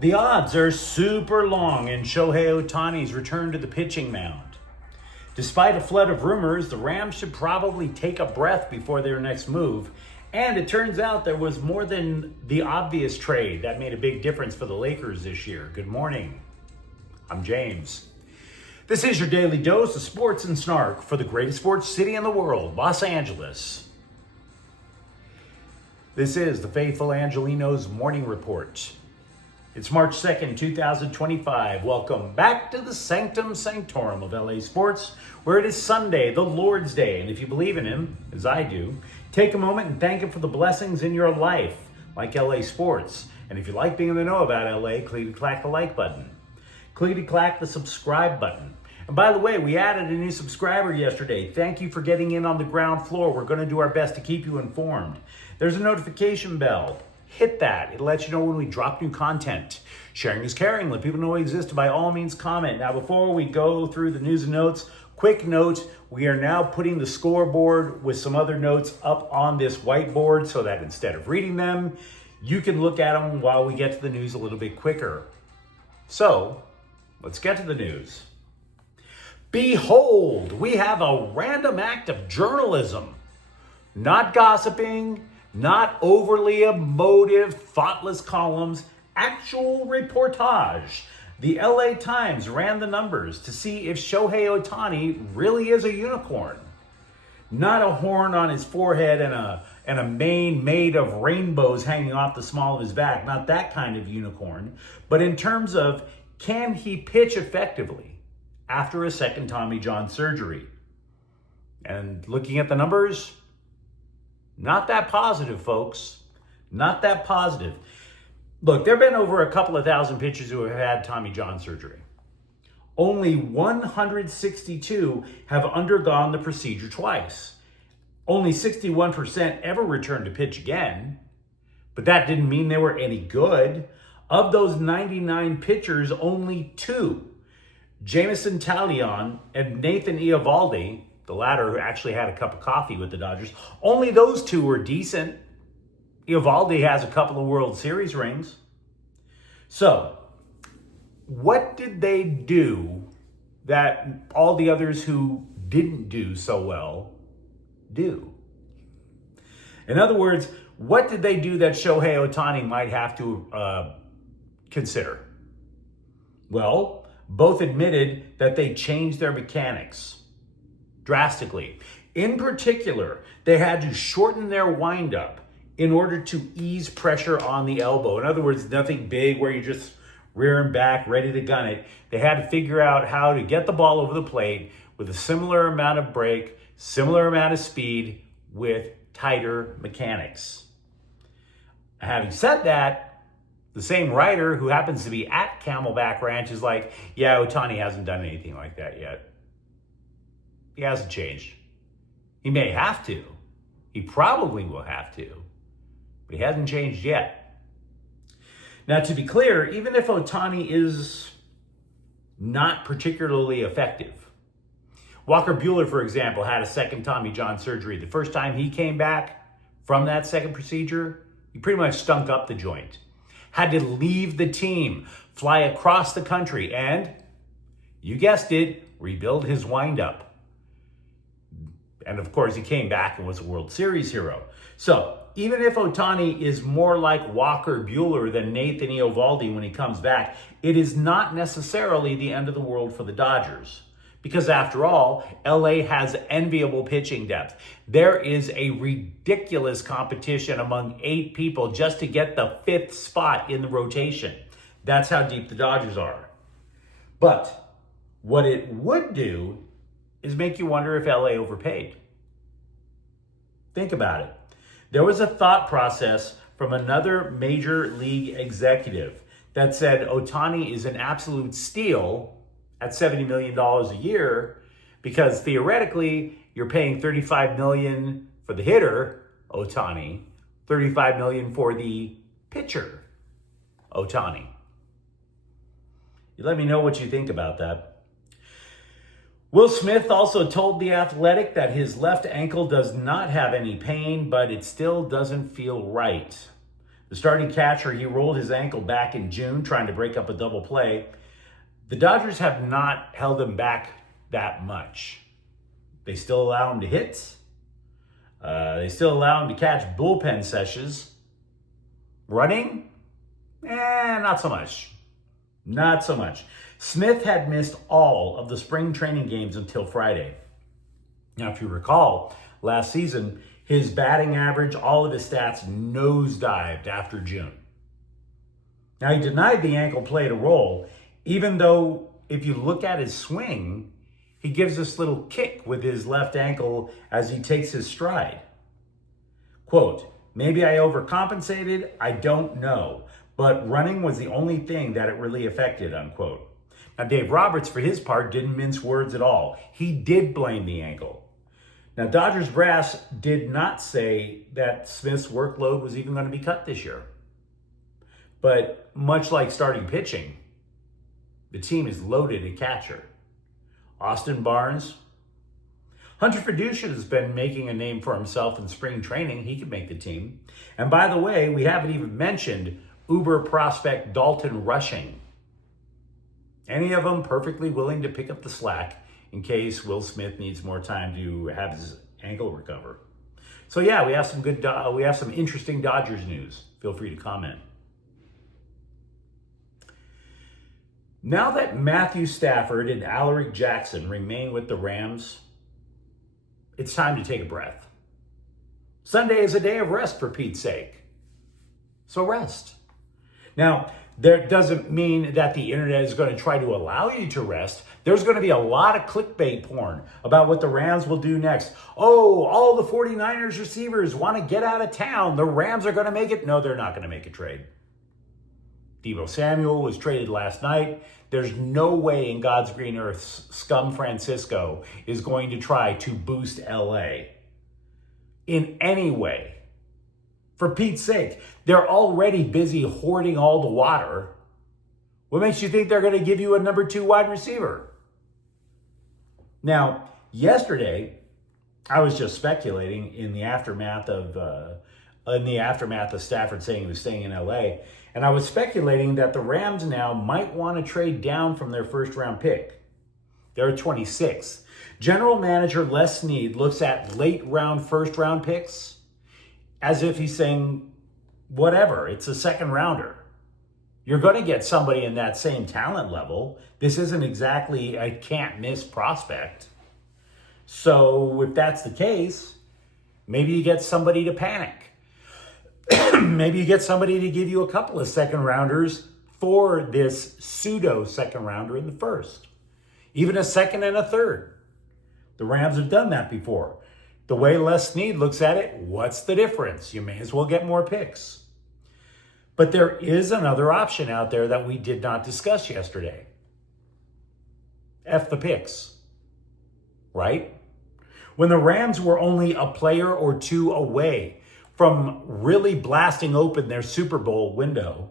The odds are super long in Shohei Ohtani's return to the pitching mound. Despite a flood of rumors, the Rams should probably take a breath before their next move. And it turns out there was more than the obvious trade that made a big difference for the Lakers this year. Good morning. I'm James. This is your daily dose of sports and snark for the greatest sports city in the world, Los Angeles. This is the faithful Angelenos Morning Report. It's March 2nd, 2025. Welcome back to the Sanctum Sanctorum of LA Sports, where it is Sunday, the Lord's Day. And if you believe in Him, as I do, take a moment and thank Him for the blessings in your life, like LA Sports. And if you like being in the know about LA, clickety-clack the like button. Clickety-clack the subscribe button. And by the way, we added a new subscriber yesterday. Thank you for getting in on the ground floor. We're going to do our best to keep you informed. There's a notification bell. Hit that. It lets you know when we drop new content. Sharing is caring. Let people know we exist. By all means, comment. Now, before we go through the news and notes, quick note, we are now putting the scoreboard with some other notes up on this whiteboard so that instead of reading them, you can look at them while we get to the news a little bit quicker. So, let's get to the news. Behold, we have a random act of journalism. Not gossiping, not overly emotive, thoughtless columns, actual reportage. The LA Times ran the numbers to see if Shohei Ohtani really is a unicorn. Not a horn on his forehead and a mane made of rainbows hanging off the small of his back. Not that kind of unicorn. But in terms of, can he pitch effectively after a second Tommy John surgery? And looking at the numbers, not that positive, folks. Not that positive. Look, there have been over a couple of thousand pitchers who have had Tommy John surgery. Only 162 have undergone the procedure twice. Only 61% ever returned to pitch again. But that didn't mean they were any good. Of those 99 pitchers, only two, Jameson Taillon and Nathan Eovaldi, the latter who actually had a cup of coffee with the Dodgers, only those two were decent. Eovaldi has a couple of World Series rings. So, what did they do that all the others who didn't do so well do? In other words, what did they do that Shohei Ohtani might have to consider? Well, both admitted that they changed their mechanics drastically. In particular, they had to shorten their windup in order to ease pressure on the elbow. In other words, nothing big where you just rearing back, ready to gun it. They had to figure out how to get the ball over the plate with a similar amount of break, similar amount of speed with tighter mechanics. Having said that, the same writer who happens to be at Camelback Ranch is like, yeah, Ohtani hasn't done anything like that yet. He hasn't changed. He may have to. He probably will have to. But he hasn't changed yet. Now, to be clear, even if Ohtani is not particularly effective, Walker Buehler, for example, had a second Tommy John surgery. The first time he came back from that second procedure, he pretty much stunk up the joint. Had to leave the team, fly across the country, and, you guessed it, rebuild his windup. And of course, he came back and was a World Series hero. So even if Ohtani is more like Walker Buehler than Nathan Eovaldi when he comes back, it is not necessarily the end of the world for the Dodgers. Because after all, LA has enviable pitching depth. There is a ridiculous competition among 8 people just to get the 5th spot in the rotation. That's how deep the Dodgers are. But what it would do is make you wonder if LA overpaid. Think about it. There was a thought process from another major league executive that said Ohtani is an absolute steal at $70 million a year because theoretically you're paying $35 million for the hitter, Ohtani, $35 million for the pitcher, Ohtani. You let me know what you think about that. Will Smith also told The Athletic that his left ankle does not have any pain, but it still doesn't feel right. The starting catcher, he rolled his ankle back in June trying to break up a double play. The Dodgers have not held him back that much. They still allow him to hit. They still allow him to catch bullpen sessions. Running? Not so much. Not so much. Smith had missed all of the spring training games until Friday. Now, if you recall, last season, his batting average, all of his stats nosedived after June. Now, he denied the ankle played a role, even though if you look at his swing, he gives this little kick with his left ankle as he takes his stride. Quote, maybe I overcompensated, I don't know, but running was the only thing that it really affected, unquote. Now, Dave Roberts, for his part, didn't mince words at all. He did blame the ankle. Now, Dodgers brass did not say that Smith's workload was even going to be cut this year. But much like starting pitching, the team is loaded at catcher. Austin Barnes. Hunter Fiducia has been making a name for himself in spring training. He could make the team. And by the way, we haven't even mentioned Uber prospect Dalton Rushing. Any of them perfectly willing to pick up the slack in case Will Smith needs more time to have his ankle recover. So yeah, we have some interesting Dodgers news. Feel free to comment. Now that Matthew Stafford and Alaric Jackson remain with the Rams, it's time to take a breath. Sunday is a day of rest, for Pete's sake. So rest. Now, that doesn't mean that the internet is going to try to allow you to rest. There's going to be a lot of clickbait porn about what the Rams will do next. Oh, all the 49ers receivers want to get out of town. The Rams are going to make it. No, they're not going to make a trade. Deebo Samuel was traded last night. There's no way in God's green earth scum Francisco is going to try to boost LA in any way. For Pete's sake, they're already busy hoarding all the water. What makes you think they're going to give you a number 2 wide receiver? Now, yesterday, I was just speculating in the aftermath of Stafford saying he was staying in LA, and I was speculating that the Rams now might want to trade down from their first-round pick. They're 26th. General manager Les Snead looks at late-round, first-round picks as if he's saying, whatever, it's a second-rounder. You're going to get somebody in that same talent level. This isn't exactly a can't-miss prospect. So if that's the case, maybe you get somebody to panic. Maybe you get somebody to give you a couple of second-rounders for this pseudo second-rounder in the first. Even a second and a third. The Rams have done that before. The way Les Snead looks at it, what's the difference? You may as well get more picks. But there is another option out there that we did not discuss yesterday. F the picks. Right? When the Rams were only a player or two away from really blasting open their Super Bowl window,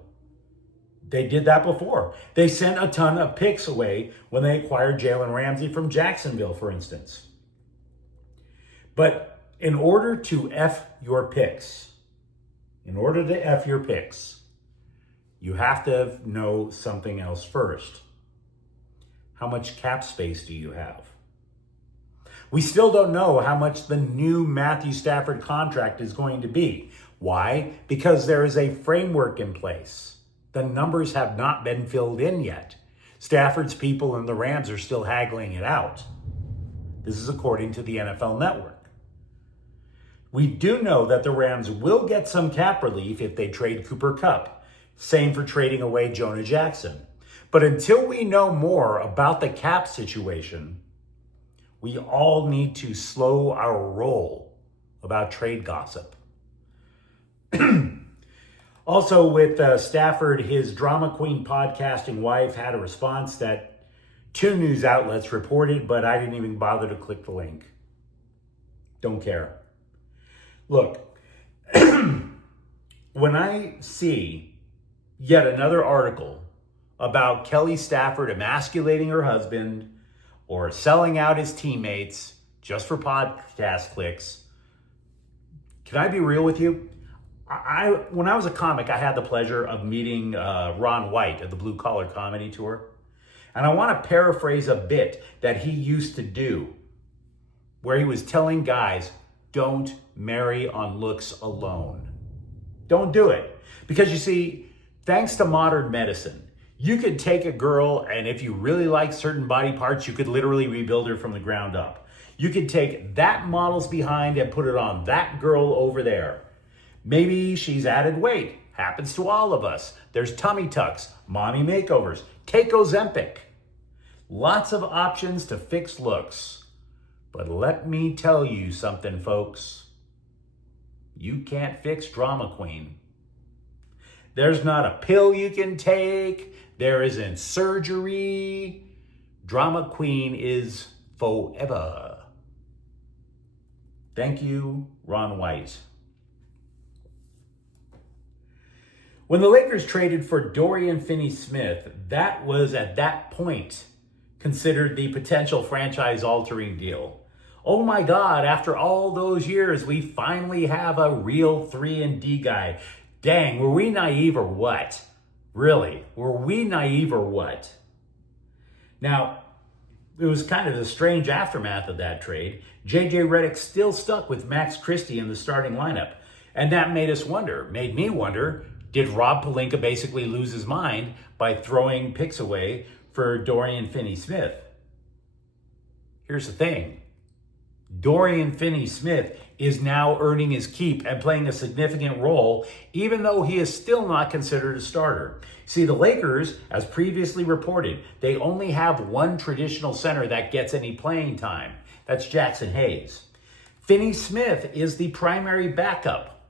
they did that before. They sent a ton of picks away when they acquired Jalen Ramsey from Jacksonville, for instance. But in order to F your picks, you have to know something else first. How much cap space do you have? We still don't know how much the new Matthew Stafford contract is going to be. Why? Because there is a framework in place. The numbers have not been filled in yet. Stafford's people and the Rams are still haggling it out. This is according to the NFL Network. We do know that the Rams will get some cap relief if they trade Cooper Kupp. Same for trading away Jonah Jackson. But until we know more about the cap situation, we all need to slow our roll about trade gossip. Also, with Stafford, his drama queen podcasting wife had a response that 2 news outlets reported, but I didn't even bother to click the link. Don't care. Look, when I see yet another article about Kelly Stafford emasculating her husband or selling out his teammates just for podcast clicks, can I be real with you? When I was a comic, I had the pleasure of meeting Ron White at the Blue Collar Comedy Tour. And I want to paraphrase a bit that he used to do, where he was telling guys, don't marry on looks alone. Don't do it. Because you see, thanks to modern medicine, you could take a girl, and if you really like certain body parts, you could literally rebuild her from the ground up. You could take that model's behind and put it on that girl over there. Maybe she's added weight. Happens to all of us. There's tummy tucks, mommy makeovers. Take Ozempic. Lots of options to fix looks. But let me tell you something, folks. You can't fix drama queen. There's not a pill you can take. There isn't surgery. Drama queen is forever. Thank you, Ron White. When the Lakers traded for Dorian Finney-Smith, that was at that point considered the potential franchise-altering deal. Oh my God, after all those years, we finally have a real 3-and-D guy. Dang, were we naive or what? Really, were we naive or what? Now, it was kind of the strange aftermath of that trade. J.J. Redick still stuck with Max Christie in the starting lineup. And that made me wonder, did Rob Pelinka basically lose his mind by throwing picks away for Dorian Finney-Smith? Here's the thing. Dorian Finney-Smith is now earning his keep and playing a significant role, even though he is still not considered a starter. See, the Lakers, as previously reported, they only have one traditional center that gets any playing time. That's Jackson Hayes. Finney-Smith is the primary backup,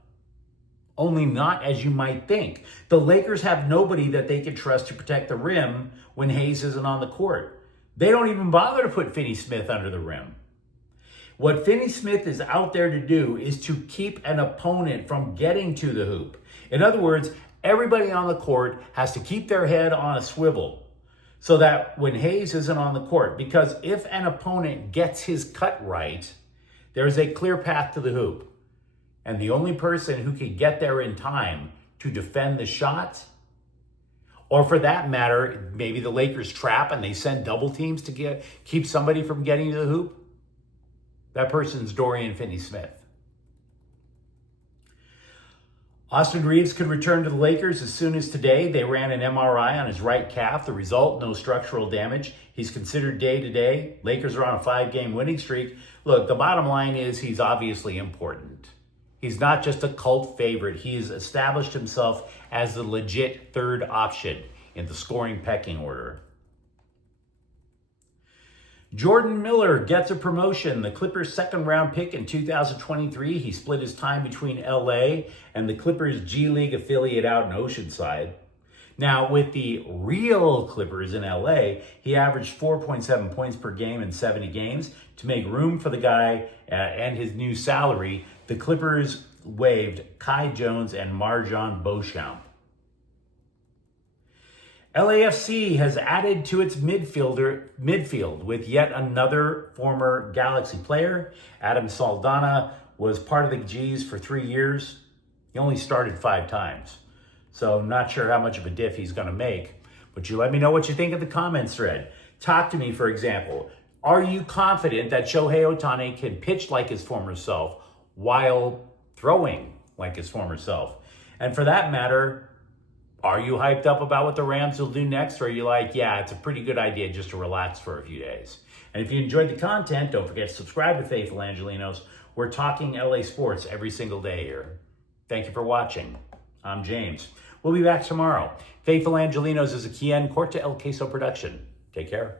only not as you might think. The Lakers have nobody that they can trust to protect the rim when Hayes isn't on the court. They don't even bother to put Finney-Smith under the rim. What Finney-Smith is out there to do is to keep an opponent from getting to the hoop. In other words, everybody on the court has to keep their head on a swivel so that when Hayes isn't on the court, because if an opponent gets his cut right, there's a clear path to the hoop. And the only person who can get there in time to defend the shot, or for that matter, maybe the Lakers trap and they send double teams to keep somebody from getting to the hoop, that person's Dorian Finney-Smith. Austin Reeves could return to the Lakers as soon as today. They ran an MRI on his right calf. The result, no structural damage. He's considered day-to-day. Lakers are on a 5-game winning streak. Look, the bottom line is he's obviously important. He's not just a cult favorite. He's established himself as the legit third option in the scoring pecking order. Jordan Miller gets a promotion. The Clippers' second-round pick in 2023. He split his time between LA and the Clippers' G League affiliate out in Oceanside. Now, with the real Clippers in LA, he averaged 4.7 points per game in 70 games. To make room for the guy and his new salary, the Clippers waived Kai Jones and Marjon Beauchamp. LAFC has added to its midfield with yet another former Galaxy player. Adam Saldana was part of the G's for 3 years. He only started 5 times. So I'm not sure how much of a diff he's going to make. But you let me know what you think in the comments thread. Talk to me, for example. Are you confident that Shohei Ohtani can pitch like his former self while throwing like his former self? And for that matter, are you hyped up about what the Rams will do next? Or are you like, yeah, it's a pretty good idea just to relax for a few days? And if you enjoyed the content, don't forget to subscribe to Faithful Angelenos. We're talking LA sports every single day here. Thank you for watching. I'm James. We'll be back tomorrow. Faithful Angelenos is a Quien Corte El Queso production. Take care.